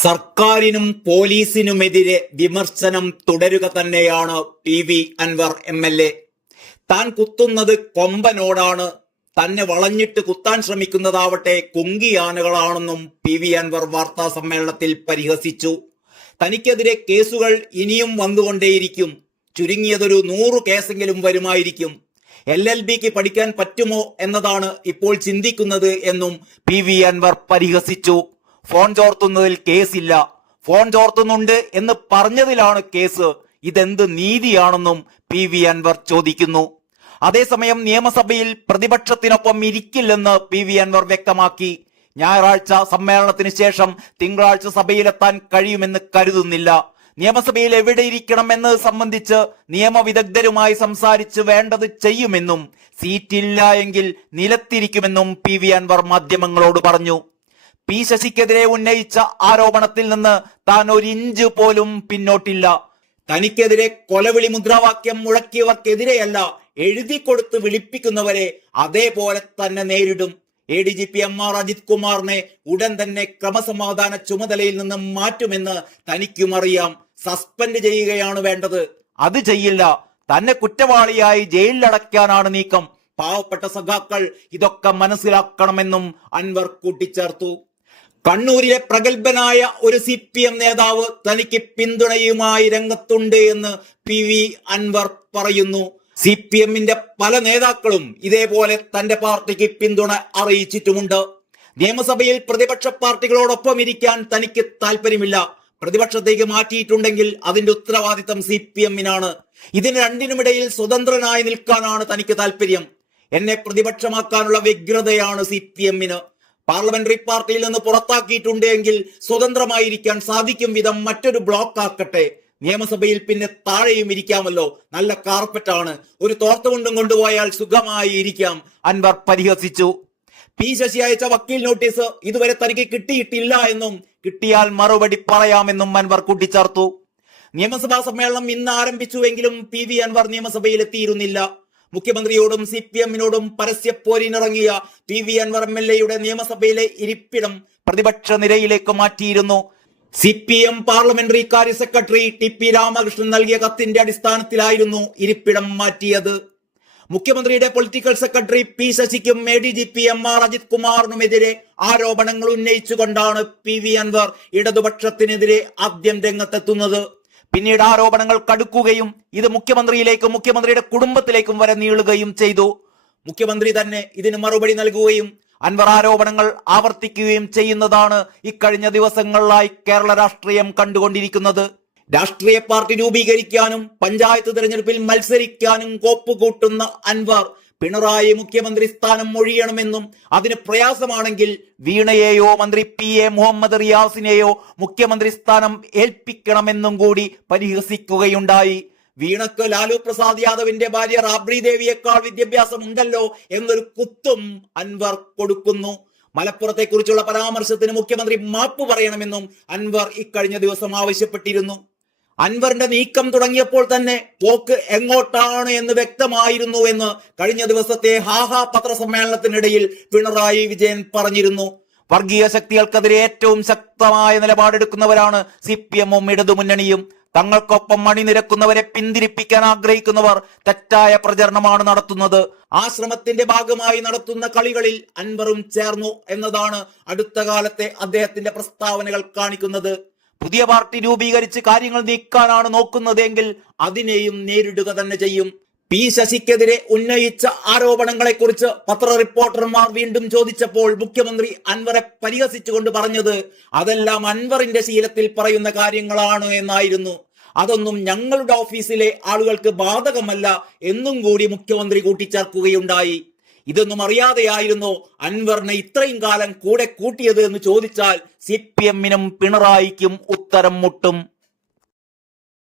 സർക്കാരിനും പോലീസിനുമെതിരെ വിമർശനം തുടരുക തന്നെയാണ് പി.വി. അൻവർ എം.എൽ.എ. താൻ കുത്തുന്നത് കൊമ്പനോടാണ്, തന്നെ വളഞ്ഞിട്ട് കുത്താൻ ശ്രമിക്കുന്നതാവട്ടെ കുങ്കിയാനകളാണെന്നും പി.വി. അൻവർ വാർത്താ സമ്മേളനത്തിൽ പരിഹസിച്ചു. തനിക്കെതിരെ കേസുകൾ ഇനിയും വന്നുകൊണ്ടേയിരിക്കും, ചുരുങ്ങിയതൊരു 100 കേസെങ്കിലും വരുമായിരിക്കും. LLBക്ക് പഠിക്കാൻ പറ്റുമോ എന്നതാണ് ഇപ്പോൾ ചിന്തിക്കുന്നത് എന്നും പി.വി. അൻവർ പരിഹസിച്ചു. ഫോൺ ചോർത്തുന്നതിൽ കേസില്ല, ഫോൺ ചോർത്തുന്നുണ്ട് എന്ന് പറഞ്ഞതിലാണ് കേസ്. ഇതെന്ത് നീതിയാണെന്നും പി.വി. അൻവർ ചോദിക്കുന്നു. അതേസമയം നിയമസഭയിൽ പ്രതിപക്ഷത്തിനൊപ്പം ഇരിക്കില്ലെന്ന് പി.വി. അൻവർ വ്യക്തമാക്കി. ഞായറാഴ്ച സമ്മേളനത്തിന് ശേഷം തിങ്കളാഴ്ച സഭയിലെത്താൻ കഴിയുമെന്ന് കരുതുന്നില്ല. നിയമസഭയിൽ എവിടെ ഇരിക്കണം എന്നത് സംബന്ധിച്ച് നിയമവിദഗ്ധരുമായി സംസാരിച്ച് വേണ്ടത് ചെയ്യുമെന്നും സീറ്റില്ല എങ്കിൽ നിലത്തിരിക്കുമെന്നും പി.വി. അൻവർ മാധ്യമങ്ങളോട് പറഞ്ഞു. പി ശശിക്കെതിരെ ഉന്നയിച്ച ആരോപണത്തിൽ നിന്ന് താൻ 1 ഇഞ്ച് പോലും പിന്നോട്ടില്ല. തനിക്കെതിരെ കൊലവിളി മുദ്രാവാക്യം മുഴക്കിയവർക്കെതിരെയല്ല, എഴുതി കൊടുത്ത് വിളിപ്പിക്കുന്നവരെ അതേപോലെ തന്നെ നേരിടും. ADGP MR അജിത് കുമാറിനെ ഉടൻ തന്നെ ക്രമസമാധാന ചുമതലയിൽ നിന്ന് മാറ്റുമെന്ന് തനിക്കും അറിയാം. സസ്പെൻഡ് ചെയ്യുകയാണ് വേണ്ടത്, അത് ചെയ്യില്ല. തന്നെ കുറ്റവാളിയായി ജയിലിലടയ്ക്കാനാണ് നീക്കം. പാവപ്പെട്ട സഖാക്കൾ ഇതൊക്കെ മനസ്സിലാക്കണമെന്നും അൻവർ കൂട്ടിച്ചേർത്തു. കണ്ണൂരിലെ പ്രഗത്ഭനായ ഒരു CPM നേതാവ് തനിക്ക് പിന്തുണയുമായി രംഗത്തുണ്ട് എന്ന് പി.വി. അൻവർ പറയുന്നു. CPMന്റെ പല നേതാക്കളും ഇതേപോലെ തന്റെ പാർട്ടിക്ക് പിന്തുണ അറിയിച്ചിട്ടുമുണ്ട്. നിയമസഭയിൽ പ്രതിപക്ഷ പാർട്ടികളോടൊപ്പം ഇരിക്കാൻ തനിക്ക് താല്പര്യമില്ല. പ്രതിപക്ഷത്തേക്ക് മാറ്റിയിട്ടുണ്ടെങ്കിൽ അതിന്റെ ഉത്തരവാദിത്തം CPMനാണ്. ഇതിന് രണ്ടിനുമിടയിൽ സ്വതന്ത്രനായി നിൽക്കാനാണ് തനിക്ക് താല്പര്യം. എന്നെ പ്രതിപക്ഷമാക്കാനുള്ള വ്യഗ്രതയാണ് CPMന്. പാർലമെന്ററി പാർട്ടിയിൽ നിന്ന് പുറത്താക്കിയിട്ടുണ്ട് എങ്കിൽ സ്വതന്ത്രമായിരിക്കാൻ സാധിക്കും വിധം മറ്റൊരു ബ്ലോക്ക് ആക്കട്ടെ. നിയമസഭയിൽ പിന്നെ താഴെയും ഇരിക്കാമല്ലോ, നല്ല കാർപ്പറ്റാണ്, ഒരു തോർത്തുകൊണ്ടും കൊണ്ടുപോയാൽ സുഖമായി ഇരിക്കാം, അൻവർ പരിഹസിച്ചു. പി ശശി അയച്ച വക്കീൽ നോട്ടീസ് ഇതുവരെ തനിക്ക് കിട്ടിയിട്ടില്ല എന്നും കിട്ടിയാൽ മറുപടി പറയാമെന്നും അൻവർ കൂട്ടിച്ചേർത്തു. നിയമസഭാ സമ്മേളനം ഇന്ന് ആരംഭിച്ചുവെങ്കിലും പി.വി. അൻവർ നിയമസഭയിൽ എത്തിയിരുന്നില്ല. മുഖ്യമന്ത്രിയോടും CPMനോടും പരസ്യപ്പോരിനിറങ്ങിയ പി.വി. അൻവർ എം.എൽ.എയുടെ നിയമസഭയിലെ ഇരിപ്പിടം പ്രതിപക്ഷ നിരയിലേക്ക് മാറ്റിയിരുന്നു. CPM പാർലമെന്ററി കാര്യ സെക്രട്ടറി TP രാമകൃഷ്ണൻ നൽകിയ കത്തിന്റെ അടിസ്ഥാനത്തിലായിരുന്നു ഇരിപ്പിടം മാറ്റിയത്. മുഖ്യമന്ത്രിയുടെ പൊളിറ്റിക്കൽ സെക്രട്ടറി പി ശശിക്കും ADGP MR അജിത് കുമാറിനുമെതിരെ ആരോപണങ്ങൾ ഉന്നയിച്ചുകൊണ്ടാണ് പി.വി. അൻവർ ഇടതുപക്ഷത്തിനെതിരെ ആദ്യം രംഗത്തെത്തുന്നത്. പിന്നീട് ആരോപണങ്ങൾ കടുക്കുകയും ഇത് മുഖ്യമന്ത്രിയിലേക്കും മുഖ്യമന്ത്രിയുടെ കുടുംബത്തിലേക്കും വരെ നീളുകയും ചെയ്തു. മുഖ്യമന്ത്രി തന്നെ ഇതിന് മറുപടി നൽകുകയും അൻവർ ആരോപണങ്ങൾ ആവർത്തിക്കുകയും ചെയ്യുന്നതാണ് ഇക്കഴിഞ്ഞ ദിവസങ്ങളിലായി കേരള രാഷ്ട്രീയം കണ്ടുകൊണ്ടിരിക്കുന്നത്. രാഷ്ട്രീയ പാർട്ടി രൂപീകരിക്കാനും പഞ്ചായത്ത് തെരഞ്ഞെടുപ്പിൽ മത്സരിക്കാനും കോപ്പുകൂട്ടുന്ന അൻവർ പിണറായി മുഖ്യമന്ത്രി സ്ഥാനം ഒഴിയണമെന്നും അതിന് പ്രയാസമാണെങ്കിൽ വീണയെയോ മന്ത്രി PA മുഹമ്മദ് റിയാസിനെയോ മുഖ്യമന്ത്രി സ്ഥാനം ഏൽപ്പിക്കണമെന്നും കൂടി പരിഹസിക്കുകയുണ്ടായി. വീണക്ക് ലാലു പ്രസാദ് യാദവിന്റെ ഭാര്യ റാബ്രി ദേവിയേക്കാൾ വിദ്യാഭ്യാസം ഉണ്ടല്ലോ എന്നൊരു കുത്തും അൻവർ കൊടുക്കുന്നു. മലപ്പുറത്തെ കുറിച്ചുള്ള പരാമർശത്തിന് മുഖ്യമന്ത്രി മാപ്പ് പറയണമെന്നും അൻവർ ഇക്കഴിഞ്ഞ ദിവസം ആവശ്യപ്പെട്ടിരുന്നു. അൻവറിന്റെ നീക്കം തുടങ്ങിയപ്പോൾ തന്നെ പോക്ക് എങ്ങോട്ടാണ് എന്ന് വ്യക്തമായിരുന്നു എന്ന് കഴിഞ്ഞ ദിവസത്തെ ഹാഹാ പത്രസമ്മേളനത്തിനിടയിൽ പിണറായി വിജയൻ പറഞ്ഞിരുന്നു. വർഗീയ ശക്തികൾക്കെതിരെ ഏറ്റവും ശക്തമായ നിലപാടെടുക്കുന്നവരാണ് CPMഉം ഇടതുമുന്നണിയും. തങ്ങൾക്കൊപ്പം അണിനിരക്കുന്നവരെ പിന്തിരിപ്പിക്കാൻ ആഗ്രഹിക്കുന്നവർ തെറ്റായ പ്രചരണമാണ് നടത്തുന്നത്. ആ ശ്രമത്തിന്റെ ഭാഗമായി നടത്തുന്ന കളികളിൽ അൻവറും ചേർന്നു എന്നതാണ് അടുത്ത കാലത്തെ അദ്ദേഹത്തിന്റെ പ്രസ്താവനകൾ കാണിക്കുന്നത്. പുതിയ പാർട്ടി രൂപീകരിച്ച് കാര്യങ്ങൾ നീക്കാനാണ് നോക്കുന്നതെങ്കിൽ അതിനെയും നേരിടുക തന്നെ ചെയ്യും. പി ശശിക്കെതിരെ ഉന്നയിച്ച ആരോപണങ്ങളെക്കുറിച്ച് പത്ര റിപ്പോർട്ടർമാർ വീണ്ടും ചോദിച്ചപ്പോൾ മുഖ്യമന്ത്രി അൻവറെ പരിഹസിച്ചുകൊണ്ട് പറഞ്ഞത് അതെല്ലാം അൻവറിന്റെ ശീലത്തിൽ പറയുന്ന കാര്യങ്ങളാണ് എന്നായിരുന്നു. അതൊന്നും ഞങ്ങളുടെ ഓഫീസിലെ ആളുകൾക്ക് ബാധകമല്ല എന്നും കൂടി മുഖ്യമന്ത്രി കൂട്ടിച്ചേർക്കുകയുണ്ടായി. ഇതൊന്നും അറിയാതെയായിരുന്നു അൻവറിനെ ഇത്രയും കാലം കൂടെ കൂട്ടിയത് എന്ന് ചോദിച്ചാൽ CPMനും പിണറായിക്കും ഉത്തരം മുട്ടും.